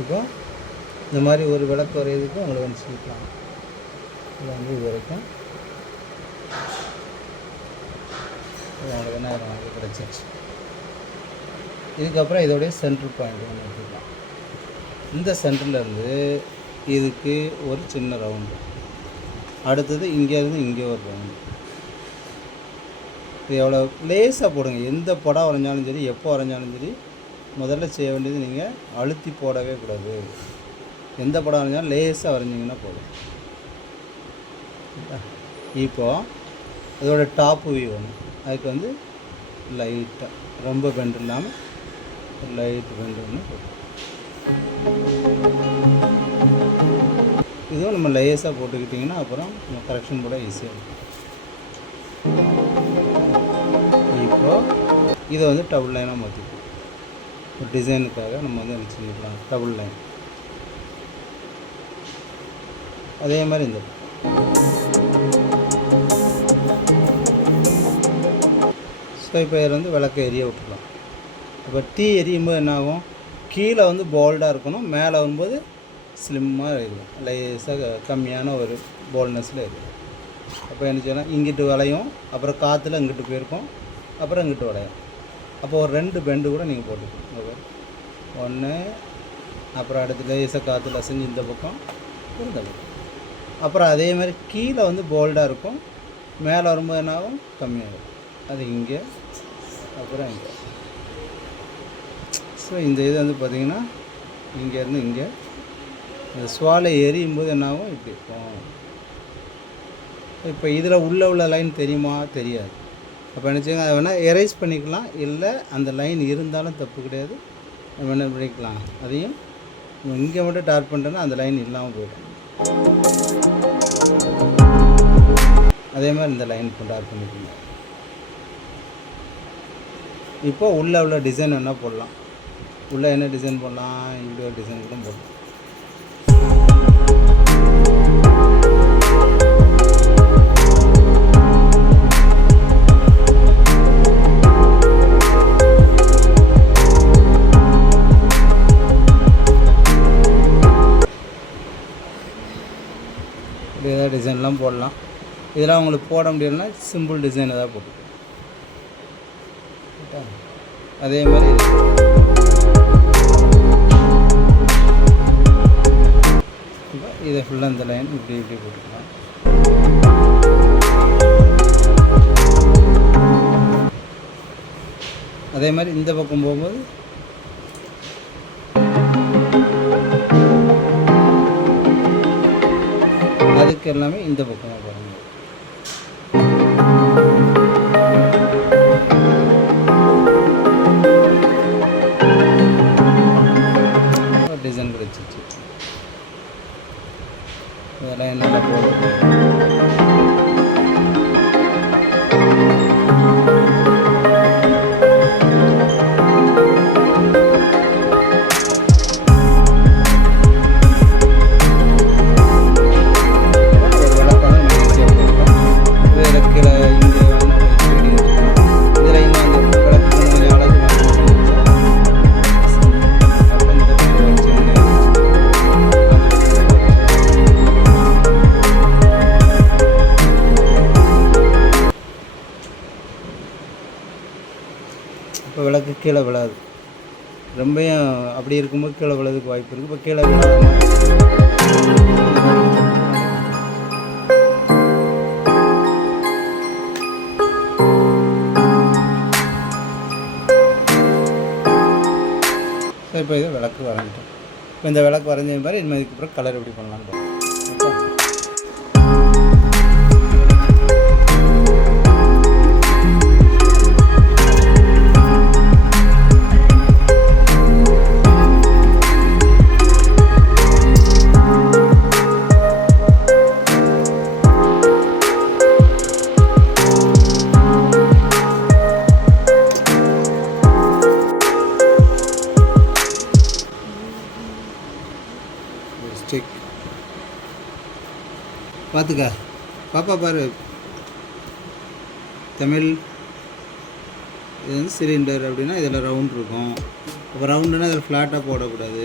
இப்போ இந்த மாதிரி ஒரு விளக்கு வரையிறதுக்கு உங்களுக்கு வந்து சொல்லிக்கலாம். இது வந்து இது வரைக்கும். இது உங்களுக்கு என்ன ஆயிரும் கிடச்சிருச்சு. இதுக்கப்புறம் இதோடைய சென்ட்ரு பாயிண்ட் ஒன்று எடுத்துக்கலாம். இந்த சென்டர்லேருந்து இதுக்கு ஒரு சின்ன ரவுண்டு அடுத்தது இங்கேருந்து இங்கே ஒரு ரவுண்டு இது எவ்வளோ லேஸாக போடுங்க. எந்த படம் வரைஞ்சாலும் சரி எப்போ வரைஞ்சாலும் சரி முதல்ல செய்ய வேண்டியது நீங்கள் அழுத்தி போடவே கூடாது. எந்த படம் வரைஞ்சாலும் லேசாக வரைஞ்சிங்கன்னா போதும். இப்போது அதோட டாப்பு வியூ ஒன்று அதுக்கு வந்து லைட்டாக ரொம்ப பெண்ட் இல்லாமல் லைட் பெண்ட் ஒன்று போடும் இதுவும் நம்ம லேஸாக போட்டுக்கிட்டிங்கன்னா அப்புறம் நம்ம கரெக்ஷன் போட ஈஸியாக இருக்கும். இப்போது இதை வந்து டபுள் லைனாக மாற்றிக்கலாம் ஒரு டிசைனுக்காக நம்ம வந்து என்ன செஞ்சுக்கலாம்? டபுள் லைன் அதே மாதிரி இந்த ஸோ இப்போ இதில் வந்து விளக்க எரிய விட்டுக்கலாம். இப்போ டீ எரியும் போது என்ன ஆகும் கீழே வந்து போல்டாக இருக்கணும். மேலே வரும்போது ஸ்லிம்மாக இருக்கும். லேசாக கம்மியான ஒரு போல்ட்னஸில் இருக்கும். அப்போ என்ன செய்யலாம்? இங்கிட்டு வளையும். அப்புறம் காற்றுல இங்கிட்டு போயிருக்கும். அப்புறம் இங்கிட்டு வளையும். அப்போ ஒரு ரெண்டு பெண்டு கூட நீங்கள் போட்டுக்கணும் ஒன்று அப்புறம் அடுத்து லேசாக காற்று லசஞ்சு இந்த பக்கம் இந்த பக்கம். அப்புறம் அதே மாதிரி கீழே வந்து போல்டாக இருக்கும். மேலே வரும்போது என்னாகும் கம்மியாகும் அது இங்கே அப்புறம் இங்கே. ஸோ இந்த இது வந்து பார்த்திங்கன்னா இங்கேருந்து இங்கே. இந்த சுவாலை எரியும் போது என்னாகும் இப்படி இருக்கும். இப்போ இதில் உள்ள உள்ள லைன் தெரியுமா? தெரியாது. அப்போ நினச்சிங்க அதை வேணால் எரேஸ் பண்ணிக்கலாம். இல்லை அந்த லைன் இருந்தாலும் தப்பு கிடையாது. வேணால் என்ன பண்ணிக்கலாம் அதையும் இங்கே மட்டும் டார்க் பண்ணிட்டோன்னா அந்த லைன் இல்லாமல் போயிடும். அதே மாதிரி இந்த லைன் டார்க் பண்ணிக்கணும் இப்போ உள்ளே உள்ள டிசைன் வேணால் போடலாம். உள்ளே என்ன டிசைன் போடலாம்? இப்படி ஒரு டிசைன் கூட போடலாம். டிசைன்லாம் போடலாம். இதெல்லாம் உங்களுக்கு போட முடியலன்னா சிம்பிள் டிசைன் தான் போட்டு. அதே மாதிரி இப்போ இதை ஃபுல்லாக இந்த லைன் இப்படி இப்படி போட்டுக்கலாம். அதே மாதிரி இந்த பக்கம் போகும்போது எல்லாமே இந்த பக்கம் இப்போ விளக்கு கீழே விழாது. ரொம்பையும் அப்படி இருக்கும்போது கீழே விழதுக்கு வாய்ப்பு இருக்குது இப்போ கீழே விழா இப்போ இது விளக்கு வரைஞ்சிட்டோம் இப்போ இந்த விளக்கு வரைஞ்ச மாதிரி இனிமேல் இதுக்கப்புறம் கலர் எப்படி பண்ணலான்னு பார்ப்போம். ஸ்டிக் பார்த்துக்கா. பாப்பா பாரு. தமிழ் இது வந்து சிலிண்டர் அப்படின்னா இதில் ரவுண்ட் இருக்கும். அப்போ ரவுண்டுனா அதில் ஃப்ளாட்டாக போடக்கூடாது.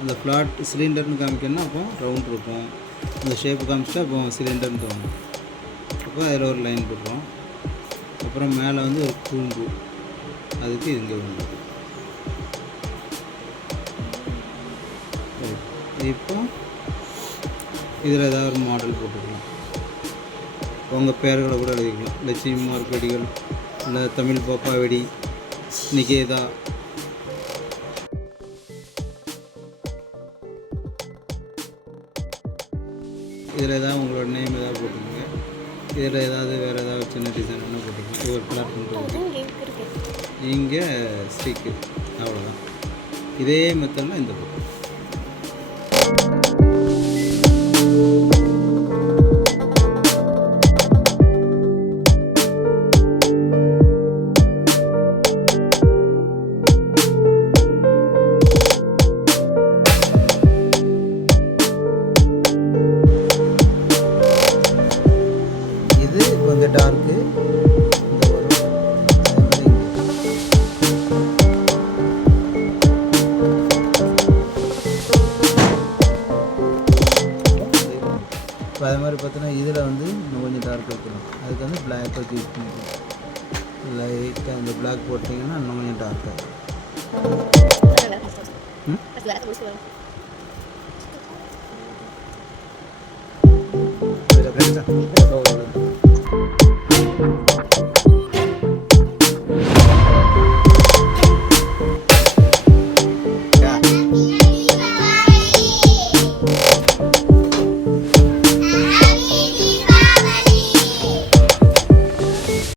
அந்த ஃப்ளாட் சிலிண்டர்னு காமிக்கணும்னா அப்போ ரவுண்ட் இருக்கும். அந்த ஷேப்பு காமிச்சிட்டா அப்போ சிலிண்டர்னு தோணும். அப்போ அதில் ஒரு லைன் போடுறோம் அப்புறம் மேலே வந்து ஒரு கூம்பு. அதுக்கு இங்கே ஒன்று இப்போ இதில் ஏதாவது ஒரு மாடல் போட்டுக்கலாம். உங்கள் பேர்களை கூட எழுதிக்கலாம். லட்சுமி மார்க் வெடிகள் இல்லை தமிழ் பாப்பா வெடி நிகேதா. இதில் ஏதாவது உங்களோட நேம் ஏதாவது போட்டுக்கோங்க. இதில் ஏதாவது வேறு ஏதாவது சின்ன டிசைன் என்ன போட்டுக்கோங்க. ஒரு பிளாட்ஃபார்ம் போட்டு இங்கே ஸ்டிக்கு அவ்வளோதான் இதே மெத்தடில் இந்த பக்கம் இப்போ அது மாதிரி பார்த்தோன்னா இதில் வந்து இன்னும் கொஞ்சம் டார்க் வைக்கணும் அதுக்கு வந்து பிளாக் வச்சு யூஸ் பண்ணிக்கலாம் லைட்டாக இந்த பிளாக் போட்டிங்கன்னா இன்னும் கொஞ்சம் டார்க்காக ம்?